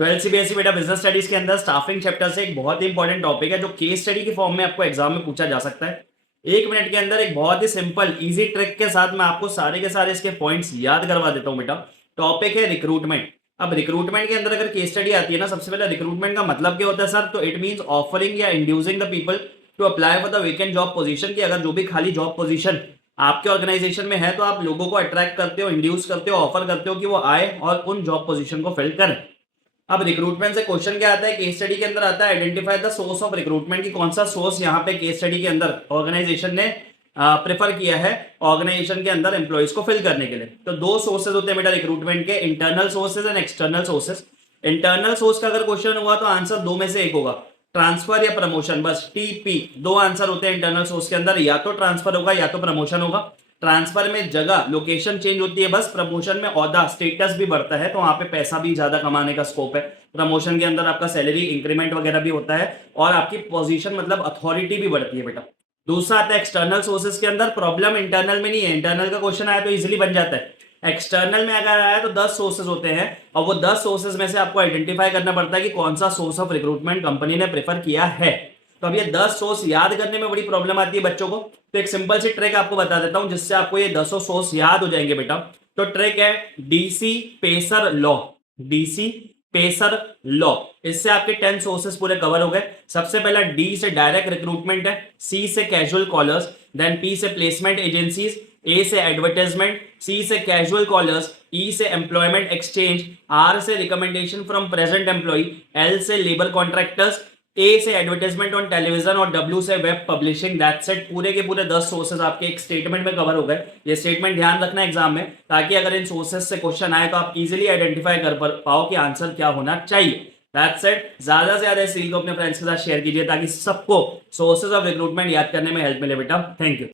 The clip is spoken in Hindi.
12 सीबीएसई बेटा बिजनेस स्टडीज के अंदर स्टाफिंग चैप्टर से एक बहुत ही इंपॉर्टेंट टॉपिक है जो केस स्टडी की फॉर्म में आपको एग्जाम में पूछा जा सकता है। 1 मिनट के अंदर एक बहुत ही सिंपल इजी ट्रिक के साथ मैं आपको सारे के सारे इसके पॉइंट्स याद करवा देता हूं बेटा। टॉपिक है रिक्रूटमेंट। अब रिक्रूटमेंट के अंदर अगर केस स्टडी आती है ना, सबसे पहले रिक्रूटमेंट का मतलब क्या होता है सर? तो इट मींस ऑफरिंग या inducing the people to apply for the vacant job position. की अगर जो भी खाली जॉब पोजीशन आपके ऑर्गेनाइजेशन में है तो आप लोगों को अट्रैक्ट करते हो, इंड्यूस करते हो, ऑफर करते हो कि वो आए और उन जॉब पोजीशन को फिल करें। अब रिक्रूटमेंट से क्वेश्चन क्या आता है? केस स्टडी के अंदर आता है identify the source of recruitment. की कौन सा सोर्स यहाँ पे केस स्टडी के अंदर ऑर्गेनाइजेशन ने प्रेफर किया है ऑर्गेनाइजेशन के अंदर एम्प्लॉइज को फिल करने के लिए। तो दो सोर्सेज होते हैं बेटा रिक्रूटमेंट के, internal sources and external sources. Internal source का अगर क्वेश्चन हुआ तो आंसर दो में से एक होगा, ट्रांसफर या प्रमोशन। बस टीपी दो आंसर होते हैं इंटरनल सोर्स के अंदर, या तो ट्रांसफर होगा या तो प्रमोशन होगा। ट्रांसफर में जगह लोकेशन चेंज होती है बस, प्रमोशन में ओहदा स्टेटस भी बढ़ता है तो वहां पे पैसा भी ज्यादा कमाने का स्कोप है। प्रमोशन के अंदर आपका सैलरी इंक्रीमेंट वगैरह भी होता है और आपकी पोजीशन मतलब अथॉरिटी भी बढ़ती है बेटा। दूसरा आता है एक्सटर्नल सोर्सेज के अंदर। प्रॉब्लम इंटरनल में नहीं है, इंटरनल का क्वेश्चन आया तो इजीली बन जाता है। एक्सटर्नल में अगर आया तो 10 सोर्सेज होते हैं और वो 10 सोर्सेज में से आपको आइडेंटिफाई करना पड़ता है कि कौन सा सोर्स ऑफ रिक्रूटमेंट कंपनी ने प्रेफर किया है। तो अब ये 10 सोर्स याद करने में बड़ी प्रॉब्लम आती है बच्चों को, तो एक सिंपल सी ट्रिक आपको बता देता हूं जिससे आपको ये 10 सोर्स याद हो जाएंगे बेटा। तो ट्रिक है DC pacer law. DC pacer law, इससे आपके 10 सोर्सेस पूरे कवर हो गए। सबसे पहला डी से डायरेक्ट रिक्रूटमेंट है, सी से कैजुअल कॉलर्स, देन पी से प्लेसमेंट एजेंसीज, ए से एडवर्टाइजमेंट, सी से कैजुअल कॉलर्स, ई से एम्प्लॉयमेंट एक्सचेंज, आर से recommendation from present employ, L से लेबर कॉन्ट्रैक्टर्स, ए से एडवर्टाइजमेंट ऑन टेलीविजन और डब्ल्यू से वेब पब्लिशिंग। That's it. पूरे के पूरे 10 सोर्सेज आपके एक स्टेटमेंट में कवर हो गए। ये स्टेटमेंट ध्यान रखना एग्जाम में, ताकि अगर इन सोर्सेज से क्वेश्चन आए तो आप इजीली आइडेंटिफाई कर पाओ कि आंसर क्या होना चाहिए। That's it. ज्यादा से ज्यादा इस सीरीज को अपने फ्रेंड्स के साथ शेयर कीजिए ताकि सबको सोर्सेज ऑफ रिक्रूटमेंट याद करने में हेल्प मिले बेटा। Thank you.